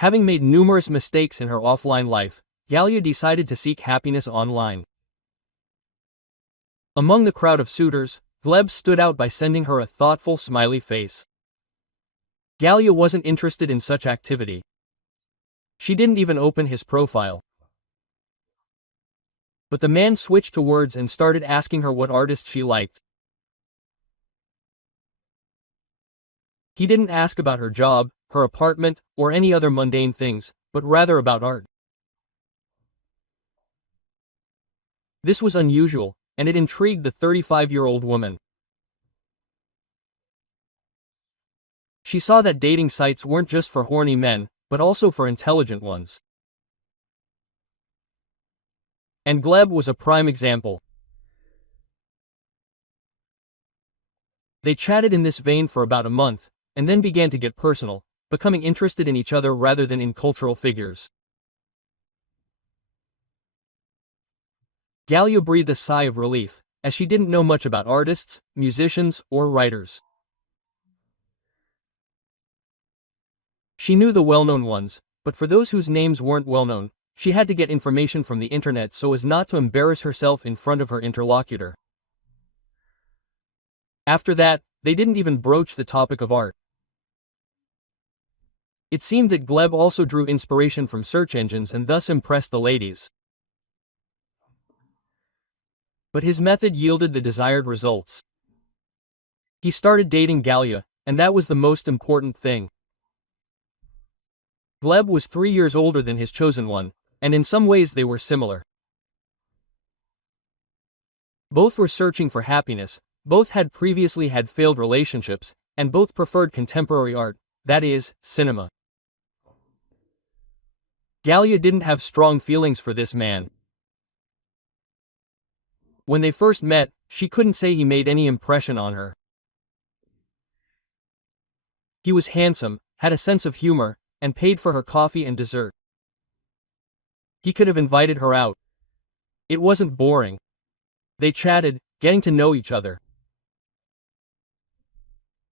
Having made numerous mistakes in her offline life, Gallia decided to seek happiness online. Among the crowd of suitors, Gleb stood out by sending her a thoughtful smiley face. Gallia wasn't interested in such activity. She didn't even open his profile. But the man switched to words and started asking her what artists she liked. He didn't ask about her job, her apartment, or any other mundane things, but rather about art. This was unusual, and it intrigued the 35-year-old woman. She saw that dating sites weren't just for horny men, but also for intelligent ones. And Gleb was a prime example. They chatted in this vein for about a month, and then began to get personal, becoming interested in each other rather than in cultural figures. Gallia breathed a sigh of relief, as she didn't know much about artists, musicians, or writers. She knew the well-known ones, but for those whose names weren't well-known, she had to get information from the internet so as not to embarrass herself in front of her interlocutor. After that, they didn't even broach the topic of art. It seemed that Gleb also drew inspiration from search engines and thus impressed the ladies. But his method yielded the desired results. He started dating Gallia, and that was the most important thing. Gleb was 3 years older than his chosen one, and in some ways they were similar. Both were searching for happiness, both had previously had failed relationships, and both preferred contemporary art, that is, cinema. Gallia didn't have strong feelings for this man. When they first met, she couldn't say he made any impression on her. He was handsome, had a sense of humor, and paid for her coffee and dessert. He could have invited her out. It wasn't boring. They chatted, getting to know each other.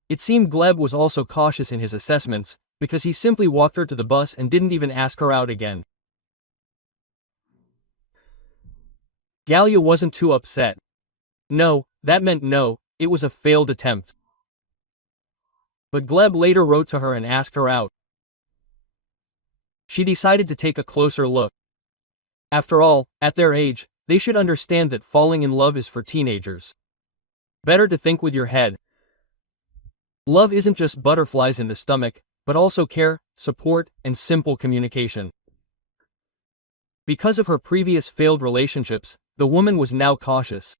It seemed Gleb was also cautious in his assessments, because he simply walked her to the bus and didn't even ask her out again. Gallia wasn't too upset. No, that meant no, it was a failed attempt. But Gleb later wrote to her and asked her out. She decided to take a closer look. After all, at their age, they should understand that falling in love is for teenagers. Better to think with your head. Love isn't just butterflies in the stomach, but also care, support, and simple communication. Because of her previous failed relationships, the woman was now cautious.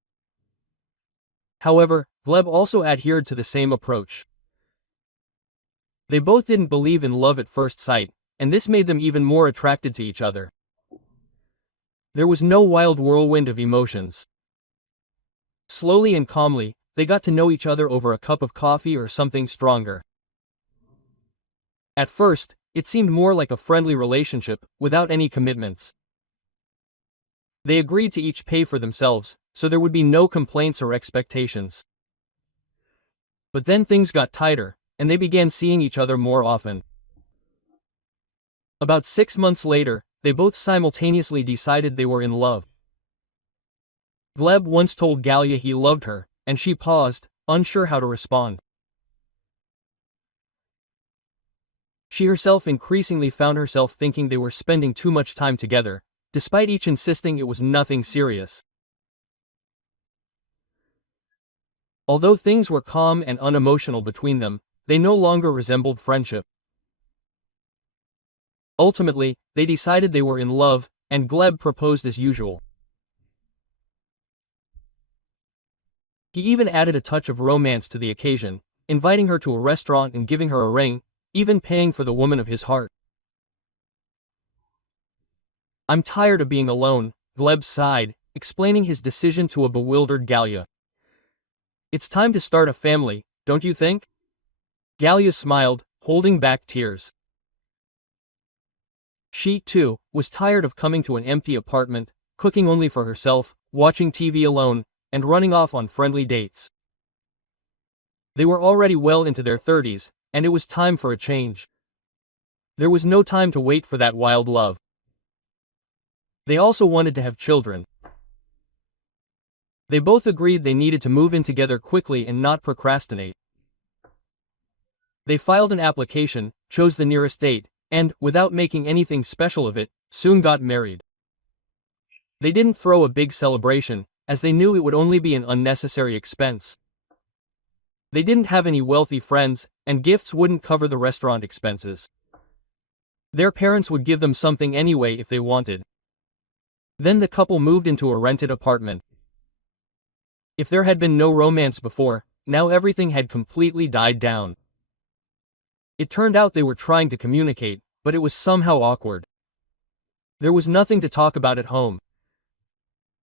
However, Gleb also adhered to the same approach. They both didn't believe in love at first sight, and this made them even more attracted to each other. There was no wild whirlwind of emotions. Slowly and calmly, they got to know each other over a cup of coffee or something stronger. At first, it seemed more like a friendly relationship, without any commitments. They agreed to each pay for themselves, so there would be no complaints or expectations. But then things got tighter, and they began seeing each other more often. About 6 months later, they both simultaneously decided they were in love. Gleb once told Gallia he loved her, and she paused, unsure how to respond. She herself increasingly found herself thinking they were spending too much time together, despite each insisting it was nothing serious. Although things were calm and unemotional between them, they no longer resembled friendship. Ultimately, they decided they were in love, and Gleb proposed as usual. He even added a touch of romance to the occasion, inviting her to a restaurant and giving her a ring, even paying for the woman of his heart. "I'm tired of being alone," Gleb sighed, explaining his decision to a bewildered Gallia. "It's time to start a family, don't you think?" Gallia smiled, holding back tears. She, too, was tired of coming to an empty apartment, cooking only for herself, watching TV alone, and running off on friendly dates. They were already well into their 30s, and it was time for a change. There was no time to wait for that wild love. They also wanted to have children. They both agreed they needed to move in together quickly and not procrastinate. They filed an application, chose the nearest date, and, without making anything special of it, soon got married. They didn't throw a big celebration, as they knew it would only be an unnecessary expense. They didn't have any wealthy friends, and gifts wouldn't cover the restaurant expenses. Their parents would give them something anyway if they wanted. Then the couple moved into a rented apartment. If there had been no romance before, now everything had completely died down. It turned out they were trying to communicate, but it was somehow awkward. There was nothing to talk about at home.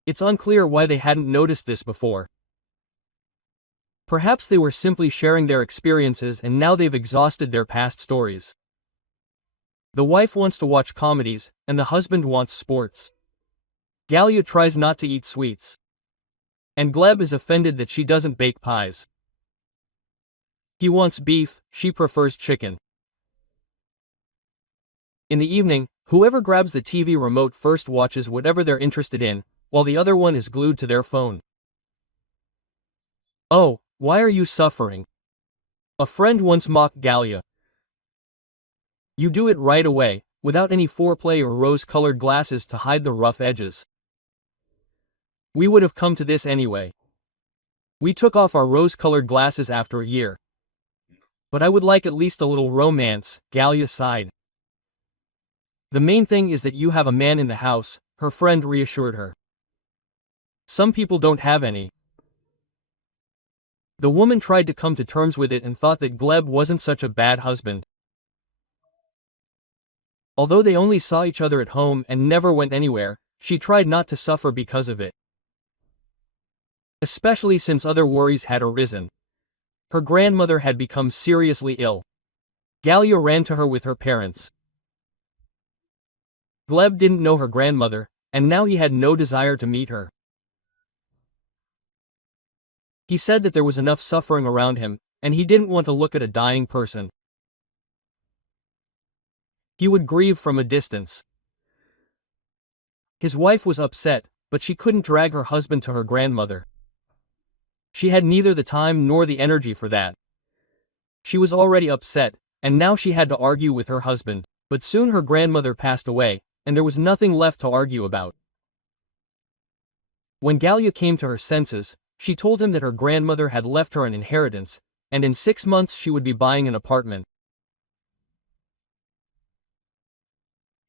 It's unclear why they hadn't noticed this before. Perhaps they were simply sharing their experiences and now they've exhausted their past stories. The wife wants to watch comedies, and the husband wants sports. Galia tries not to eat sweets. And Gleb is offended that she doesn't bake pies. He wants beef, she prefers chicken. In the evening, whoever grabs the TV remote first watches whatever they're interested in, while the other one is glued to their phone. Oh, why are you suffering? A friend once mocked Galia. You do it right away, without any foreplay or rose-colored glasses to hide the rough edges. We would have come to this anyway. We took off our rose-colored glasses after a year. But I would like at least a little romance, Galia sighed. The main thing is that you have a man in the house, her friend reassured her. Some people don't have any. The woman tried to come to terms with it and thought that Gleb wasn't such a bad husband. Although they only saw each other at home and never went anywhere, she tried not to suffer because of it. Especially since other worries had arisen. Her grandmother had become seriously ill. Galia ran to her with her parents. Gleb didn't know her grandmother, and now he had no desire to meet her. He said that there was enough suffering around him, and he didn't want to look at a dying person. He would grieve from a distance. His wife was upset, but she couldn't drag her husband to her grandmother. She had neither the time nor the energy for that. She was already upset, and now she had to argue with her husband, but soon her grandmother passed away, and there was nothing left to argue about. When Galia came to her senses, she told him that her grandmother had left her an inheritance, and in 6 months she would be buying an apartment.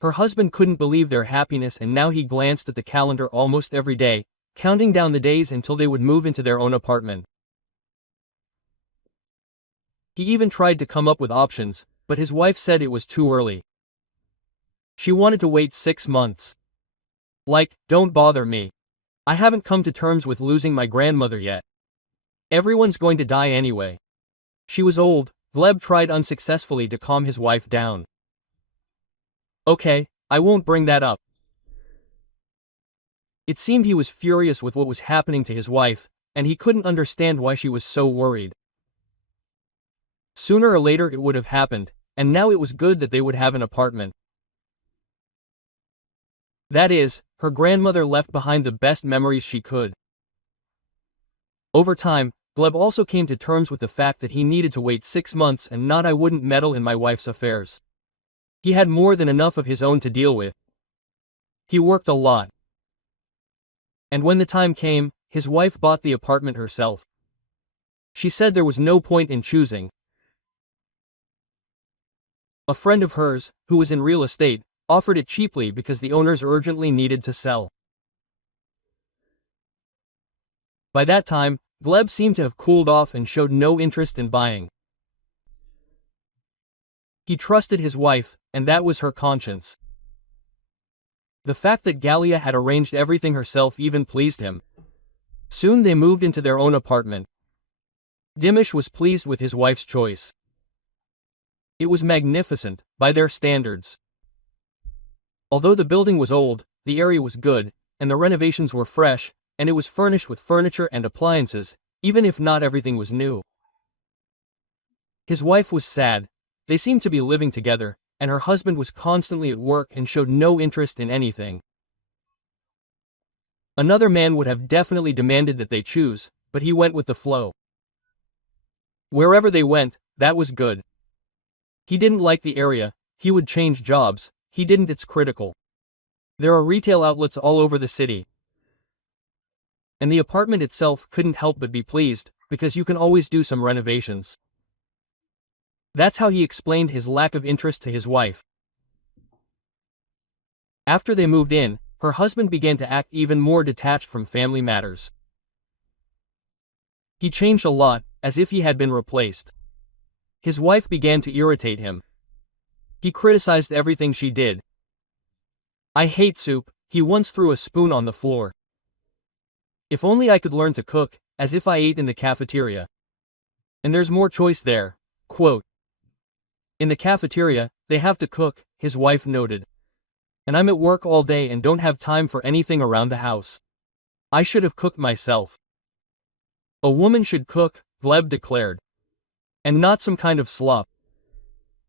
Her husband couldn't believe their happiness, and now he glanced at the calendar almost every day, counting down the days until they would move into their own apartment. He even tried to come up with options, but his wife said it was too early. She wanted to wait 6 months. Like, don't bother me. I haven't come to terms with losing my grandmother yet. Everyone's going to die anyway. She was old. Gleb tried unsuccessfully to calm his wife down. Okay, I won't bring that up. It seemed he was furious with what was happening to his wife, and he couldn't understand why she was so worried. Sooner or later it would have happened, and now it was good that they would have an apartment. That is, her grandmother left behind the best memories she could. Over time, Gleb also came to terms with the fact that he needed to wait 6 months and not I wouldn't meddle in my wife's affairs. He had more than enough of his own to deal with. He worked a lot. And when the time came, his wife bought the apartment herself. She said there was no point in choosing. A friend of hers, who was in real estate, offered it cheaply because the owners urgently needed to sell. By that time, Gleb seemed to have cooled off and showed no interest in buying. He trusted his wife, and that was her conscience. The fact that Galia had arranged everything herself even pleased him. Soon they moved into their own apartment. Dimish was pleased with his wife's choice. It was magnificent, by their standards. Although the building was old, the area was good, and the renovations were fresh, and it was furnished with furniture and appliances, even if not everything was new. His wife was sad. They seemed to be living together, and her husband was constantly at work and showed no interest in anything. Another man would have definitely demanded that they choose, but he went with the flow. Wherever they went, that was good. He didn't like the area, he would change jobs, he didn't, it's critical. There are retail outlets all over the city. And the apartment itself couldn't help but be pleased, because you can always do some renovations. That's how he explained his lack of interest to his wife. After they moved in, her husband began to act even more detached from family matters. He changed a lot, as if he had been replaced. His wife began to irritate him. He criticized everything she did. "I hate soup," he once threw a spoon on the floor. "If only I could learn to cook, as if I ate in the cafeteria. And there's more choice there." Quote. "In the cafeteria, they have to cook," his wife noted. "And I'm at work all day and don't have time for anything around the house. I should have cooked myself." "A woman should cook," Gleb declared. "And not some kind of slop."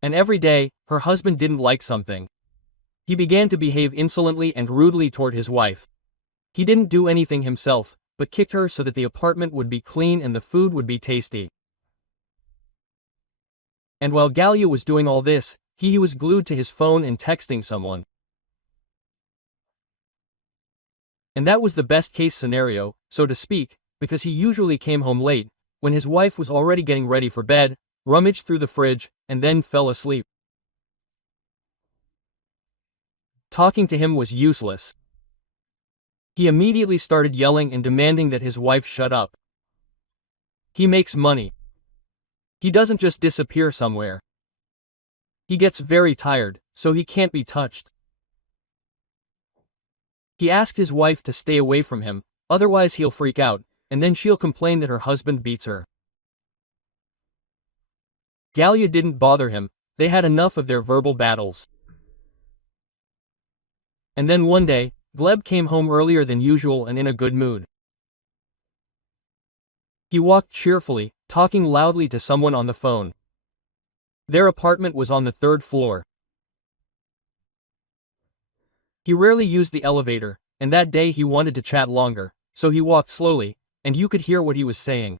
And every day, her husband didn't like something. He began to behave insolently and rudely toward his wife. He didn't do anything himself, but kicked her so that the apartment would be clean and the food would be tasty. And while Gallia was doing all this, he was glued to his phone and texting someone. And that was the best case scenario, so to speak, because he usually came home late, when his wife was already getting ready for bed, rummaged through the fridge, and then fell asleep. Talking to him was useless. He immediately started yelling and demanding that his wife shut up. He makes money. He doesn't just disappear somewhere. He gets very tired, so he can't be touched. He asked his wife to stay away from him, otherwise he'll freak out, and then she'll complain that her husband beats her. Gallia didn't bother him, they had enough of their verbal battles. And then one day, Gleb came home earlier than usual and in a good mood. He walked cheerfully, talking loudly to someone on the phone. Their apartment was on the 3rd floor. He rarely used the elevator, and that day he wanted to chat longer, so he walked slowly, and you could hear what he was saying.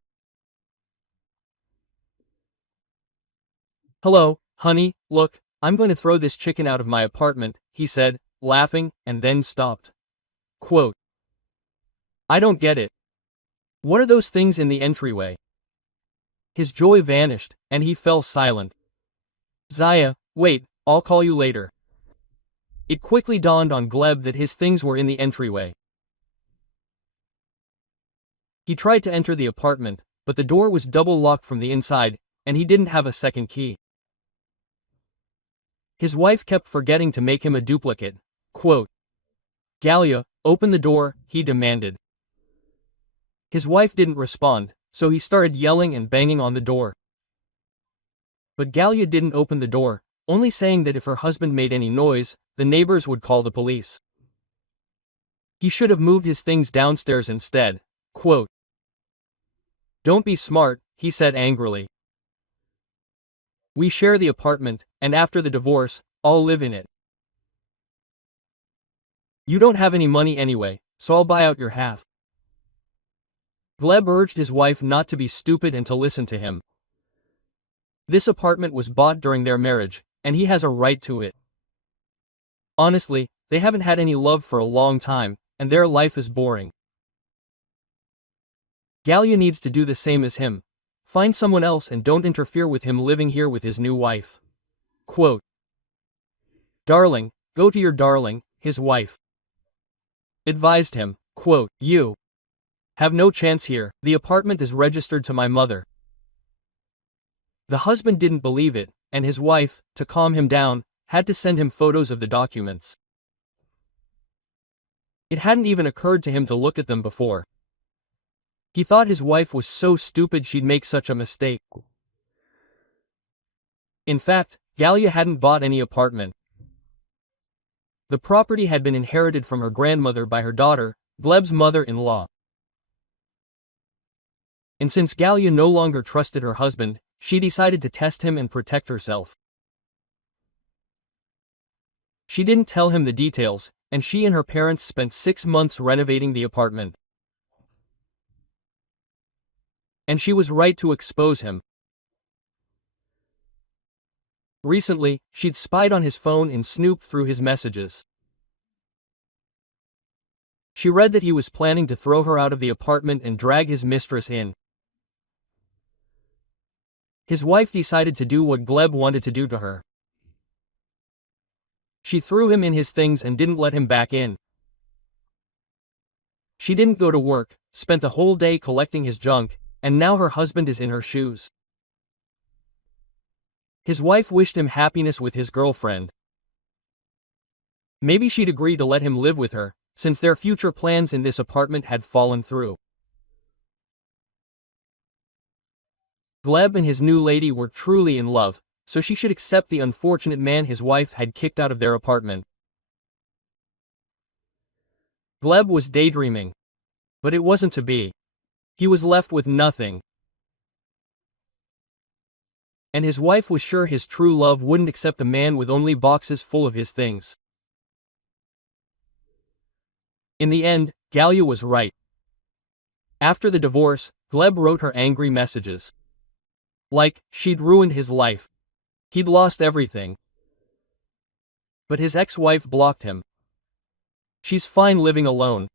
"Hello, honey, look, I'm going to throw this chicken out of my apartment," he said, laughing, and then stopped. Quote. "I don't get it. What are those things in the entryway?" His joy vanished, and he fell silent. "Zaya, wait, I'll call you later." It quickly dawned on Gleb that his things were in the entryway. He tried to enter the apartment, but the door was double locked from the inside, and he didn't have a second key. His wife kept forgetting to make him a duplicate. Quote. "Gallia, open the door," he demanded. His wife didn't respond, so he started yelling and banging on the door. But Gallia didn't open the door, only saying that if her husband made any noise, the neighbors would call the police. He should have moved his things downstairs instead. Quote. "Don't be smart," he said angrily. "We share the apartment, and after the divorce, I'll live in it. You don't have any money anyway, so I'll buy out your half." Gleb urged his wife not to be stupid and to listen to him. This apartment was bought during their marriage, and he has a right to it. Honestly, they haven't had any love for a long time, and their life is boring. Gallia needs to do the same as him. Find someone else and don't interfere with him living here with his new wife. Quote. "Darling, go to your darling," his wife advised him. Quote. "You have no chance here, the apartment is registered to my mother." The husband didn't believe it, and his wife, to calm him down, had to send him photos of the documents. It hadn't even occurred to him to look at them before. He thought his wife was so stupid she'd make such a mistake. In fact, Gallia hadn't bought any apartment. The property had been inherited from her grandmother by her daughter, Gleb's mother-in-law. And since Gallia no longer trusted her husband, she decided to test him and protect herself. She didn't tell him the details, and she and her parents spent 6 months renovating the apartment. And she was right to expose him. Recently, she'd spied on his phone and snooped through his messages. She read that he was planning to throw her out of the apartment and drag his mistress in. His wife decided to do what Gleb wanted to do to her. She threw him in his things and didn't let him back in. She didn't go to work, spent the whole day collecting his junk, and now her husband is in her shoes. His wife wished him happiness with his girlfriend. Maybe she'd agree to let him live with her, since their future plans in this apartment had fallen through. Gleb and his new lady were truly in love, so she should accept the unfortunate man his wife had kicked out of their apartment. Gleb was daydreaming. But it wasn't to be. He was left with nothing. And his wife was sure his true love wouldn't accept a man with only boxes full of his things. In the end, Galya was right. After the divorce, Gleb wrote her angry messages. Like, she'd ruined his life. He'd lost everything. But his ex-wife blocked him. She's fine living alone.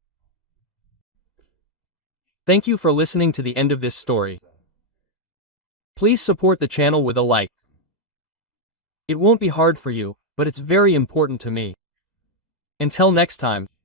Thank you for listening to the end of this story. Please support the channel with a like. It won't be hard for you, but it's very important to me. Until next time.